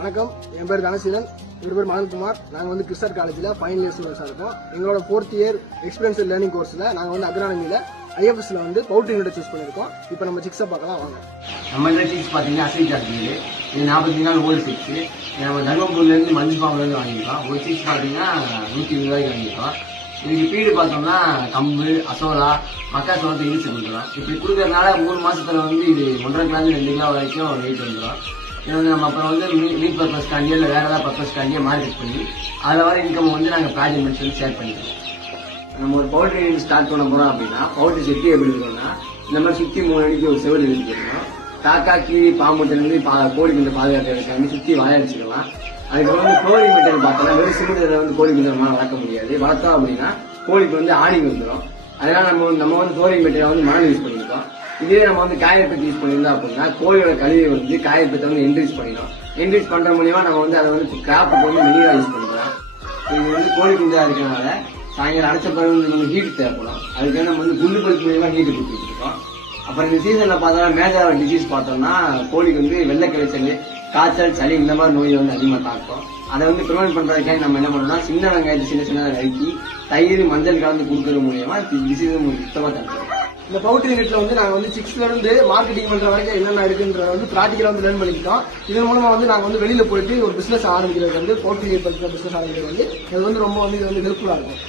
வணக்கம், என் பேர் தனசீலன், இவர் பேர் மதன்குமார். நாங்கள் வந்து கிறிஸ்டர் காலேஜில் ஃபைனல் இயர் ஸ்டூடெண்ட்ஸாக இருக்கோம். எங்களோட 4th இயர் எக்ஸ்பீரியன்ஸ் லேர்னிங் கோர்ஸில் நாங்கள் வந்து அக்ரானமியில் ஐஎஃப்எஸ்ல வந்து பவுடர் யூனிட் சூஸ் பண்ணியிருக்கோம். இப்போ நம்ம சிக்ஸை பார்க்கலாம் வாங்க. நம்ம இதில் சிக்ஸ் பார்த்தீங்கன்னா அசைட் ஆர்டிகள் இது 40 நாள் ஓல்டு சிக்ஸ். நம்ம தர்மபுரிலேருந்து மஞ்சள் பாம்புலேருந்து வாங்கியிருக்கோம். ஒரு சிக்ஸ் பார்த்தீங்கன்னா 120 ரூபாய்க்கு வாங்கியிருக்கோம். இதுக்கு பீடு பார்த்தோம்னா கம்பு, அசோலா, மக்காசோளத்தை இடிச்சு கொடுக்குறோம். இப்படி கொடுக்கறதுனால 3 மாசத்துல வந்து இது 1.5 கிலோ 2 கிலோ வரைக்கும் வெயிட் வந்துடும். இது வந்து நம்ம அப்புறம் வந்து மீட் பர்பஸ்க்காண்டியோ இல்லை வேற ஏதாவது பர்பஸ்க்காண்டியோ மார்க்கெட் பண்ணி அதில் வர இன்கம் வந்து நாங்கள் ப்ராஜெக்ட் மென்ஷன் ஷேர் பண்ணிக்கிறோம். நம்ம ஒரு பவுடர் யூனிட் ஸ்டார்ட் பண்ண போறோம் அப்படின்னா பவுடர் செட்டி எப்படி இருக்கணும்னா இந்த மாதிரி சுற்றி 3 அடிக்கு ஒரு செவல் எடுத்துக்கணும். காக்கா, கீழி, பாம்புட்டிலிருந்து கோழி குஞ்சை பாதுகாக்கிறதுக்கு சுற்றி வாயடிச்சுக்கலாம். அதுக்கப்புறம் வந்து குளோரிங் மெட்டீரியல் பார்த்தோம்னா வெறும் சிமெண்ட் வந்து கோழி குஞ்சை வளர்க்க முடியாது. வளர்த்தோம் அப்படின்னா கோழிக்கு வந்து ஆணிங் வந்துடும். அதனால நம்ம வந்து குளோரிங் மெட்டீரியல் வந்து மணல் யூஸ் பண்ணிருக்கோம். இதே நம்ம வந்து காயப்பத்தி யூஸ் பண்ணியிருந்தோம் அப்படின்னா கோழியோட கழிவை வந்து காயப்பத்தை வந்து என்ரிச் பண்ணிடும். என்ரிச் பண்ற மூலியமா நம்ம வந்து அதை வந்து கிராப்புக்கு வந்து மெனியா யூஸ் பண்ணிக்கலாம். இது வந்து கோழி குஞ்சா இருக்கிறனால சாயங்காலம் அடைச்ச பிறகு வந்து நம்ம ஹீட் தேவைப்படும். அதுக்காக நம்ம வந்து குண்டு பல்ப் மூலியமா ஹீட்டு கொடுத்துட்டு இருக்கோம். அப்புறம் இந்த சீசன்ல பார்த்தோம்னா மேஜர் டிசீஸ் பார்த்தோம்னா கோழிக்கு வந்து வெள்ளை கிளைச்சல், காய்ச்சல், சளி இந்த மாதிரி நோய் வந்து அதிகமாக தாக்கும். அதை வந்து ப்ரிவென்ட் பண்றதுக்காக நம்ம என்ன பண்ணோம்னா சின்ன வெங்காயத்தை சின்ன சின்னதாக நறுக்கி தயிர், மஞ்சள் கலந்து கொடுக்கறது மூலியமா டிசீஸ் சுத்தமாக தடுக்கும். இந்த பவுடர் யூனிட்ல வந்து நாங்கள் வந்து 6th இருந்து மார்க்கெட்டிங் பண்ற வரைக்கும் என்னென்ன இருக்குன்றத வந்து ப்ராக்டிக்கலா வந்து லேர்ன் பண்ணிக்கிட்டோம். இதன் மூலமா வந்து நாங்கள் வந்து வெளியில போயிட்டு ஒரு பிசினஸ் ஆரம்பிக்கிறது வந்து பவுடர் யூனிட் பண்ற பிசினஸ் ஆரம்பிக்கிறது வந்து இது வந்து ரொம்ப வந்து இது வந்து ஹெல்ப்ஃபுல்லா இருக்கும்.